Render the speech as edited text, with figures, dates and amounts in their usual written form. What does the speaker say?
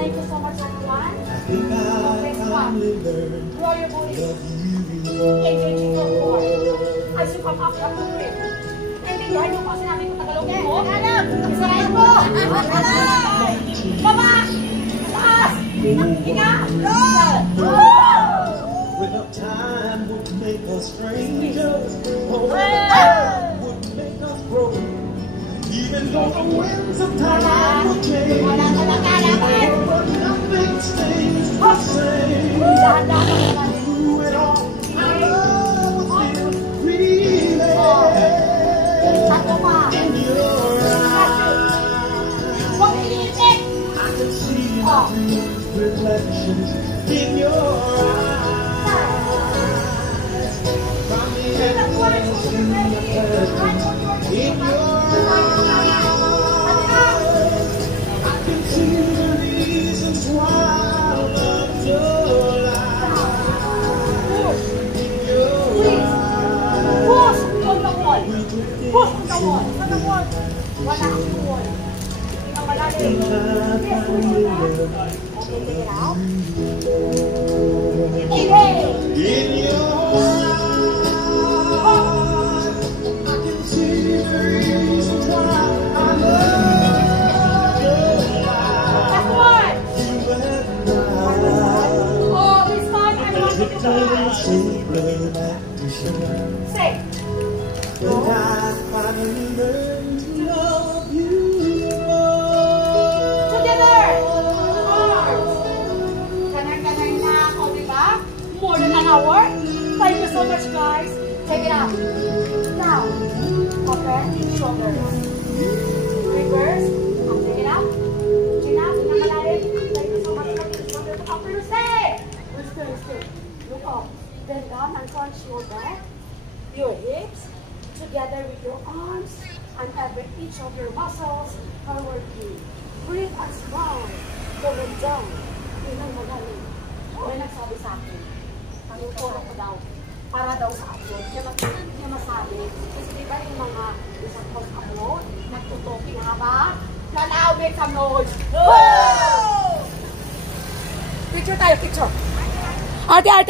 Thank you so much, everyone. Next one. Draw your body. Engaging your core. As you come up, up to breathe. Intindihan niyo po sinabi ko Tagalogin mo. Israel mo. Baba. Taas. Hinga. Without time would make us strangers. Would make us grow. Even though the winds of time will change, but nothing stays the same. Through it all, our love was still reeling in your eyes. I can see my dreams reflections in your eyes. From the endless to the present, in your Push on the wall. On the wall. Wala ang wall. Hindi na malalim. Yes, push on the wall. Okay, take it out. Inhale. In your eyes, I can see the reasons why I love your life. Last one. You and I. Oh, this time I want you to cry. Say. When I finally learned to love you more. Together! Arms! Ganang-ganang na ako, diba? More than an hour. Thank you so much, guys. Take it up. Down. Okay. Shoulders. Reverse. Take it up. Chin up. Pinakalalim. Thank you so much. Shoulder to upper. Stay. Stay. Look up. Then down and front shoulder. Your hips. Together with your arms and each of your muscles are working. Breathe as strong. Going down. Yun ang magaling. May nagsabi sa akin. Tanuturo ko daw. Para daw sa upload. Kaya masabi. Kasi diba yung mga isang post-upload, nagtutoking haba. Lalaw, make some noise. Picture tayo, picture. Ate.